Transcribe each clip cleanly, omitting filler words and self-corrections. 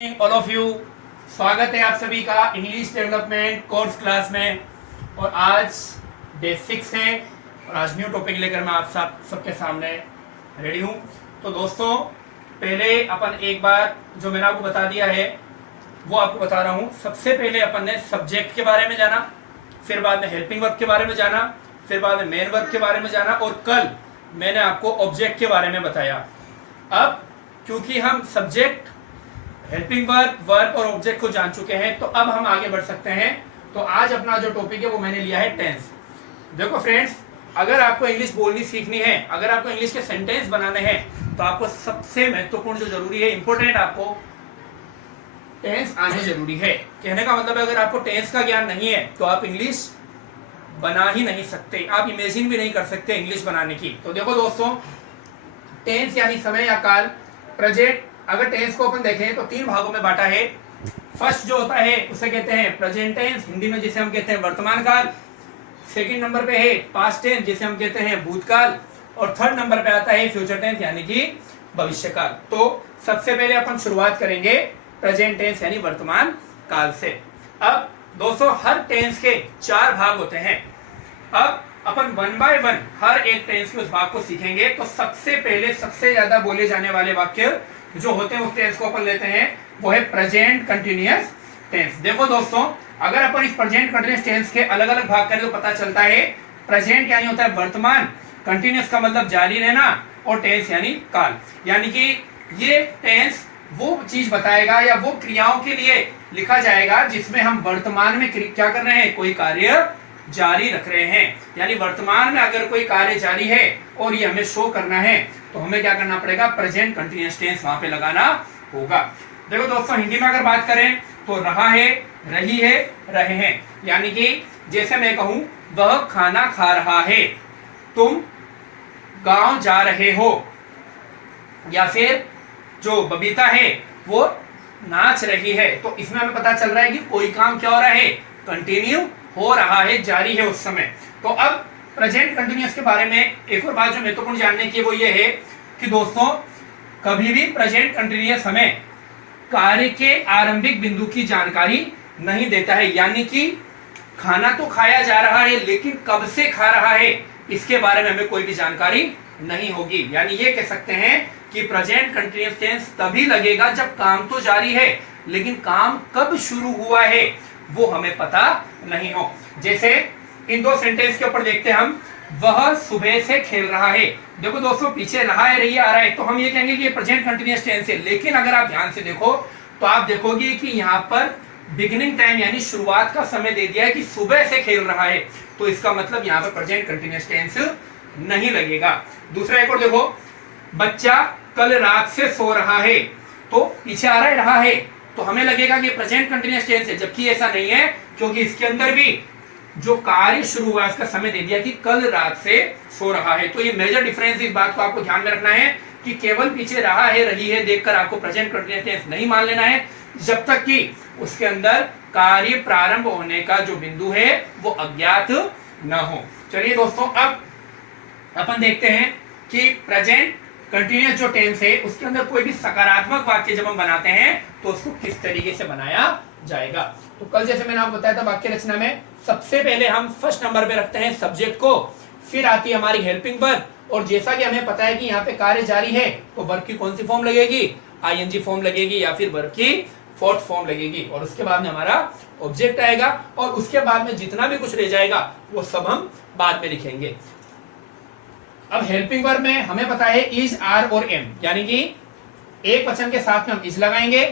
All of you, स्वागत है आप सभी का इंग्लिश डेवलपमेंट कोर्स क्लास में। और आज डे 6 है और आज न्यू टॉपिक लेकर मैं आप सबके सामने रेडी हूँ। तो दोस्तों, पहले अपन एक बार जो मैंने आपको बता दिया है वो आपको बता रहा हूँ। सबसे पहले अपन ने सब्जेक्ट के बारे में जाना, फिर बाद में हेल्पिंग वर्ब के बारे में जाना, फिर बाद में मेन वर्ब के बारे में जाना और कल मैंने आपको ऑब्जेक्ट के बारे में बताया। अब क्योंकि हम सब्जेक्ट, हेल्पिंग वर्ब, वर्ब और ऑब्जेक्ट को जान चुके हैं तो अब हम आगे बढ़ सकते हैं। तो आज अपना जो टॉपिक है वो मैंने लिया है टेंस। देखो फ्रेंड्स, अगर आपको इंग्लिश बोलनी सीखनी है, अगर आपको इंग्लिश के सेंटेंस बनाने हैं तो आपको सबसे महत्वपूर्ण जो जरूरी है, इंपॉर्टेंट, आपको टेंस आने जरूरी है। कहने का मतलब है अगर आपको टेंस का ज्ञान नहीं है तो आप इंग्लिश बना ही नहीं सकते, आप इमेजिन भी नहीं कर सकते इंग्लिश बनाने की। तो देखो दोस्तों, टेंस यानी समय या काल, प्रेजेंट। अगर टेंस को अपन देखें तो 3 भागों में बांटा है। फर्स्ट जो होता है उसे कहते हैं प्रेजेंट टेंस, हिंदी में जिसे हम कहते हैं वर्तमान काल। सेकंड नंबर पे है पास्ट टेंस, जिसे हम कहते हैं भूतकाल। और थर्ड नंबर पे आता है फ्यूचर टेंस यानी कि भविष्य काल। तो सबसे पहले अपन शुरुआत करेंगे प्रेजेंट टेंस यानी वर्तमान काल से। अब दोस्तों, हर टेंस के 4 भाग होते हैं। अब अपन 1 बाय 1 हर एक टेंस के उस भाग को सीखेंगे। तो सबसे पहले सबसे ज्यादा बोले जाने वाले वाक्य जो होते हैं उस टेंस को अपन लेते हैं, वो है प्रेजेंट कंटिन्यूअस टेंस। देखो दोस्तों, अगर अपन इस प्रेजेंट कंटिन्यूअस टेंस के अलग अलग भाग करें तो पता चलता है प्रेजेंट यानी होता है वर्तमान, कंटिन्यूअस का मतलब जारी रहना, और टेंस यानी काल। यानी कि ये टेंस वो चीज बताएगा या वो क्रियाओं के लिए लिखा जाएगा जिसमें हम वर्तमान में क्या कर रहे हैं, कोई कार्य जारी रख रहे हैं। यानी वर्तमान में अगर कोई कार्य जारी है और ये हमें शो करना है तो हमें क्या करना पड़ेगा, प्रेजेंट कंटिन्यूअस टेंस वहां पे लगाना होगा। देखो दोस्तों, हिंदी में अगर बात करें तो रहा है, रही है, रहे हैं। यानी कि जैसे मैं कहूं वह खाना खा रहा है, तुम गांव जा रहे हो, या फिर जो बबीता है वो नाच रही है। तो इसमें हमें पता चल रहा है कि कोई काम क्या हो रहा है, कंटिन्यू हो रहा है, जारी है उस समय। तो अब प्रेजेंट कंटिन्यूअस के बारे में एक और बात जो महत्वपूर्ण जानने की वो ये है कि दोस्तों, कभी भी प्रेजेंट कंटिन्यूअस हमें कार्य के आरंभिक बिंदु की जानकारी नहीं देता है। यानी कि खाना तो खाया जा रहा है लेकिन कब से खा रहा है इसके बारे में हमें कोई भी जानकारी नहीं होगी। यानी ये कह सकते हैं कि प्रेजेंट कंटिन्यूअस टेंस तभी लगेगा जब काम तो जारी है लेकिन काम कब शुरू हुआ है वो हमें पता नहीं हो। जैसे इन 2 सेंटेंस के ऊपर देखते हैं हम, वह सुबह से खेल रहा है। देखो दोस्तों, पीछे रहा है, रही आ रहा है, तो हम ये कहेंगे कि ये प्रेजेंट कंटिन्यूअस टेंस है। लेकिन अगर आप ध्यान से देखो तो आप देखोगे कि यहाँ पर बिगिनिंग टाइम यानी शुरुआत का समय दे दिया है कि सुबह से खेल रहा है। तो इसका मतलब यहाँ पर प्रेजेंट कंटिन्यूअस टेंस नहीं लगेगा। दूसरा एक और देखो, बच्चा कल रात से सो रहा है, तो पीछे आ रहा है, तो हमें लगेगा कि प्रेजेंट कंटिन्यूअस टेंस है, जबकि ऐसा नहीं है क्योंकि इसके अंदर भी जो कार्य शुरू हुआ उसका समय दे दिया कि कल रात से सो रहा है। तो ये मेजर डिफरेंस, इस बात को आपको ध्यान में रखना है कि केवल पीछे रहा है, रही है देखकर आपको प्रेजेंट कंटिन्यूअस टेंस नहीं मान लेना है जब तक कि उसके अंदर कार्य प्रारंभ होने का जो बिंदु है वो अज्ञात न हो। चलिए दोस्तों, अब अपन देखते हैं कि प्रेजेंट कंटिन्यूअस जो टेंस है उसके अंदर कोई भी सकारात्मक वाक्य जब हम बनाते हैं तो उसको किस तरीके से बनाया जाएगा। तो कल जैसे मैंने आपको बताया था, वाक्य रचना में सबसे पहले हम फर्स्ट नंबर पे रखते हैं सब्जेक्ट को, फिर आती है हमारी हेल्पिंग वर्ब, और जैसा कि हमें पता है कि यहाँ पे कार्य जारी है तो वर्ब की कौन सी फॉर्म लगेगी, आईएनजी फॉर्म लगेगी या फिर वर्ब की फोर्थ फॉर्म लगेगी, और उसके बाद में हमारा ऑब्जेक्ट आएगा, और उसके बाद में जितना भी कुछ रह जाएगा वो सब हम बाद में लिखेंगे। अब हेल्पिंग वर्ब में हमें पता है इज, आर और एम, यानी कि एक वचन के साथ में हम इज लगाएंगे,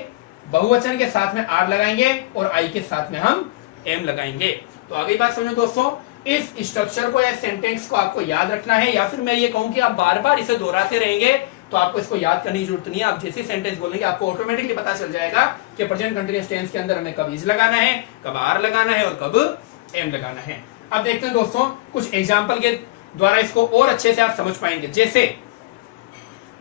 बहुवचन के साथ में आर लगाएंगे और आई के साथ में हम एम लगाएंगे। तो आगे बात समझो दोस्तों, इस स्ट्रक्चर को या सेंटेंस को आपको याद रखना है, या फिर मैं ये कहूं कि आप बार बार इसे दोहराते रहेंगे तो आपको इसको याद करने की जरूरत नहीं है। आप जैसे सेंटेंस बोलेंगे आपको ऑटोमेटिकली पता चल जाएगा कि प्रेजेंट कंटिन्यूअस टेंस के अंदर हमें कब इज लगाना है, कब आर लगाना है और कब एम लगाना है। अब देखते हैं दोस्तों, कुछ एग्जाम्पल के द्वारा इसको और अच्छे से आप समझ पाएंगे। जैसे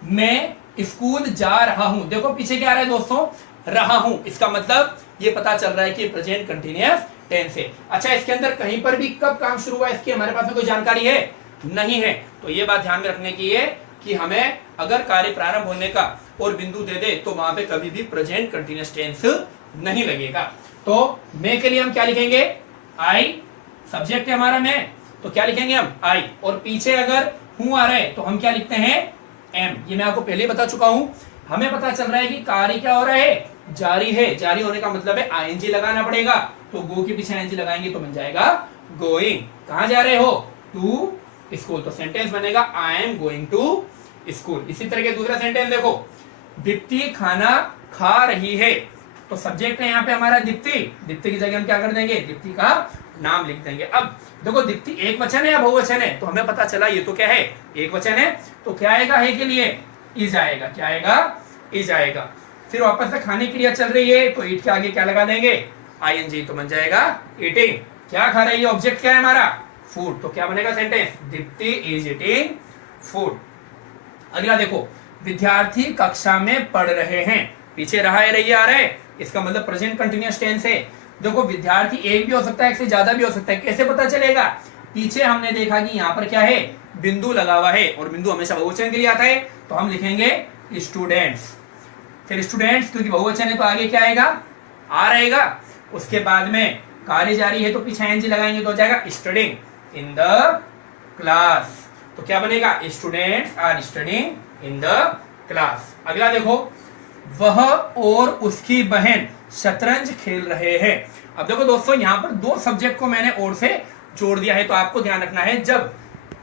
मैं स्कूल जा रहा हूं, देखो पीछे क्या आ रहा है दोस्तों, रहा हूं, इसका मतलब ये पता चल रहा है कि प्रेजेंट कंटिन्यूअस टेंस है। अच्छा, इसके अंदर कहीं पर भी कब काम शुरू हुआ इसकी हमारे पास में कोई जानकारी है नहीं है। तो ये बात ध्यान में रखने की है कि हमें अगर कार्य प्रारंभ होने का और बिंदु दे दे तो वहां पे कभी भी प्रेजेंट कंटिन्यूअस टेंस नहीं लगेगा। तो मैं के लिए हम क्या लिखेंगे, आई, सब्जेक्ट है हमारा मैं, तो क्या लिखेंगे हम आई, और पीछे अगर हूं आ रहा है तो हम क्या लिखते हैं एम। ये मैं आपको पहले ही बता चुका हूं। हमें पता चल रहा है कि कार्य क्या हो रहा है, जारी है। जारी होने का मतलब है आईएनजी लगाना पड़ेगा, तो गो के पीछे आईएनजी लगाएंगे तो बन जाएगा गोइंग। कहां जा रहे हो, टू स्कूल, तो सेंटेंस बनेगा I am going to school. इसी तरह के दूसरा सेंटेंस देखो, दीप्ति खाना खा रही है, तो सब्जेक्ट है यहाँ पे हमारा दीप्ति। दीप्ति की जगह हम क्या कर देंगे, दीप्ति का नाम लिख देंगे। अब देखो दीप्ति एक वचन है या बहुवचन है, तो हमें पता चला ये तो क्या है, एक वचन है, तो क्या आएगा है के लिए इज आएगा। क्या आएगा, इज आएगा। फिर वापस से खाने की क्रिया चल रही है, तो ईट के आगे क्या लगा देंगे, आईएनजी, तो बन जाएगा ईटिंग। क्या खा रही है, ऑब्जेक्ट क्या है हमारा, फूड, तो क्या बनेगा sentence, Deepti is eating food. अगला देखो, विद्यार्थी कक्षा में पढ़ रहे हैं, पीछे रहा है रही आ रहा है, इसका मतलब प्रेजेंट कंटिन्यूअस टेंस है। देखो विद्यार्थी एक भी हो सकता है, एक से ज्यादा भी हो सकता है, कैसे पता चलेगा, पीछे हमने देखा कि यहाँ पर क्या है, बिंदु लगा हुआ है, और बिंदु हमेशा बहुवचन के लिए आता है, तो हम लिखेंगे स्टूडेंट्स। फिर स्टूडेंट्स क्योंकि बहुवचन है तो आगे क्या आएगा, आ रहेगा। उसके बाद में कार्य जारी है तो पीछे एनजी लगाएंगे तो हो जाएगा स्टडिंग इन द क्लास, तो क्या बनेगा, students are studying in the class. अगला देखो, वह और उसकी बहन शतरंज खेल रहे हैं। अब देखो दोस्तों, यहाँ पर दो सब्जेक्ट को मैंने और से जोड़ दिया है, तो आपको ध्यान रखना है जब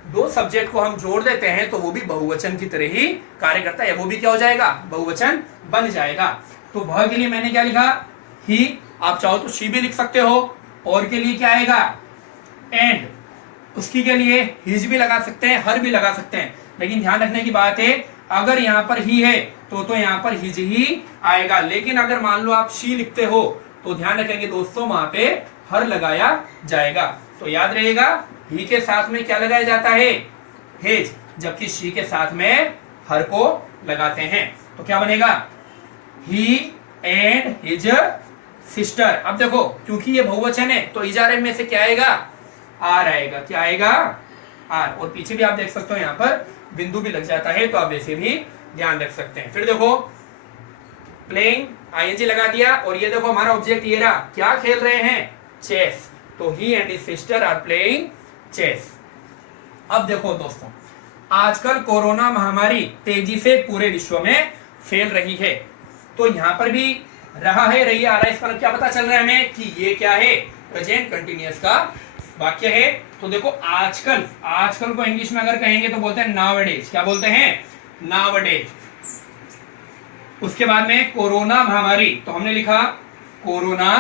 दो सब्जेक्ट को हम जोड़ देते हैं तो वो भी बहुवचन की तरह ही कार्य करता है, वो भी क्या हो जाएगा, बहुवचन बन जाएगा। तो वह के लिए मैंने क्या लिखा, ही, आप चाहो तो शी भी लिख सकते हो, और के लिए क्या आएगा, एंड, उसकी के लिए हिज भी लगा सकते हैं, हर भी लगा सकते हैं, लेकिन ध्यान रखने की बात है अगर यहाँ पर ही है तो यहाँ पर हिज ही आएगा, लेकिन अगर मान लो आप शी लिखते हो तो ध्यान रखेंगे दोस्तों वहां पे हर लगाया जाएगा। तो याद रहेगा, ही के साथ में क्या लगाया जाता है, हिज, जबकि शी के साथ में हर को लगाते हैं, तो क्या बनेगा, ही एंड हिज सिस्टर। अब देखो क्योंकि ये बहुवचन है तो इजारे में से क्या आएगा, आर आएगा। क्या आएगा, आर, और पीछे भी आप देख सकते हो यहाँ पर बिंदु भी लग जाता है, तो आप वैसे भी ध्यान रख सकते हैं। फिर देखो प्लेइंग, आईएनजी लगा दिया, और ये देखो हमारा ऑब्जेक्ट ये रहा, क्या खेल रहे हैं, चेस, तो he and his sister are playing chess. अब देखो दोस्तों, आजकल कोरोना महामारी तेजी से पूरे विश्व में फैल रही है, तो यहाँ पर भी रहा है रही आ रहा है, इसका क्या पता चल रहा है हमें कि ये क्या है, प्रेजेंट कंटिन्यूअस का वाक्य है। तो देखो आजकल, आजकल को इंग्लिश में अगर कहेंगे तो बोलते हैं नावडेज। क्या बोलते हैं, नावडेज। उसके बाद में कोरोना महामारी, तो हमने लिखा कोरोना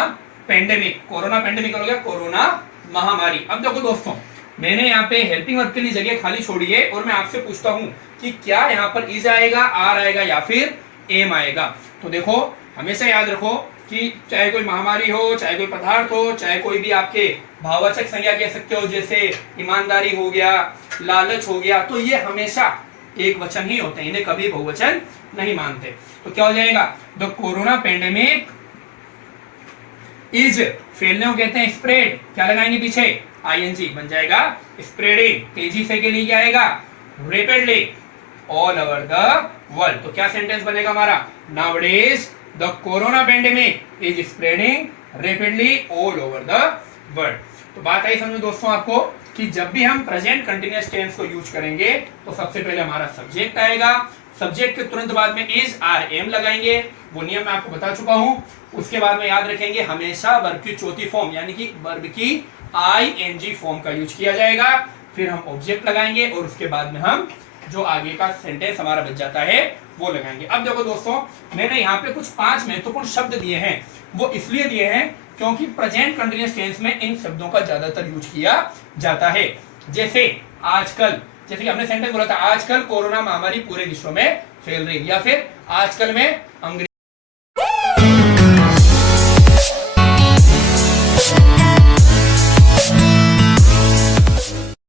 पेंडेमिक, कोरोना पेंडेमिक हो गया कोरोना महामारी। अब देखो दोस्तों, मैंने यहाँ पे हेल्पिंग वर्ब के लिए जगह खाली छोड़ी है, और मैं आपसे पूछता हूं कि क्या यहाँ पर इज आएगा, आर आएगा या फिर एम आएगा। तो देखो हमेशा याद रखो कि चाहे कोई महामारी हो, चाहे कोई पदार्थ हो, चाहे कोई भी आपके भाववाचक संज्ञा कह सकते हो, जैसे ईमानदारी हो गया, लालच हो गया, तो ये हमेशा एक वचन ही होते हैं, इन्हें कभी बहुवचन नहीं मानते। तो क्या हो जाएगा, द कोरोना पेंडेमिक इज, फैलने को कहते हैं स्प्रेड, क्या लगाएंगे पीछे, आईएनजी, बन जाएगा स्प्रेडिंग, तेजी से के लिए क्या आएगा, rapidly all over the world. तो क्या सेंटेंस बनेगा हमारा, nowadays the corona pandemic is spreading rapidly all over the world. तो बात आई समझो दोस्तों आपको कि जब भी हम प्रेजेंट कंटिन्यूअस टेंस को यूज करेंगे तो सबसे पहले हमारा सब्जेक्ट आएगा, सब्जेक्ट के तुरंत बाद में इज, आर, एम लगाएंगे, वो नियम मैं आपको बता चुका हूं। उसके बाद में याद रखेंगे हमेशा वर्ब की चौथी फॉर्म यानी कि वर्ब की आईएनजी फॉर्म का यूज किया जाएगा। फिर हम ऑब्जेक्ट लगाएंगे और उसके बाद में हम जो आगे का सेंटेंस हमारा बच जाता है वो लगाएंगे। अब देखो दोस्तों, मैंने यहाँ पे कुछ 5 महत्वपूर्ण शब्द दिए हैं, वो इसलिए दिए हैं क्योंकि प्रेजेंट कंटिन्यूअस टेंस में इन शब्दों का ज्यादातर यूज किया जाता है। जैसे आजकल, जैसे कि हमने सेंटेंस बोला था, आजकल कोरोना महामारी पूरे विश्व में फैल रही है, या फिर आजकल में अंग्रेजी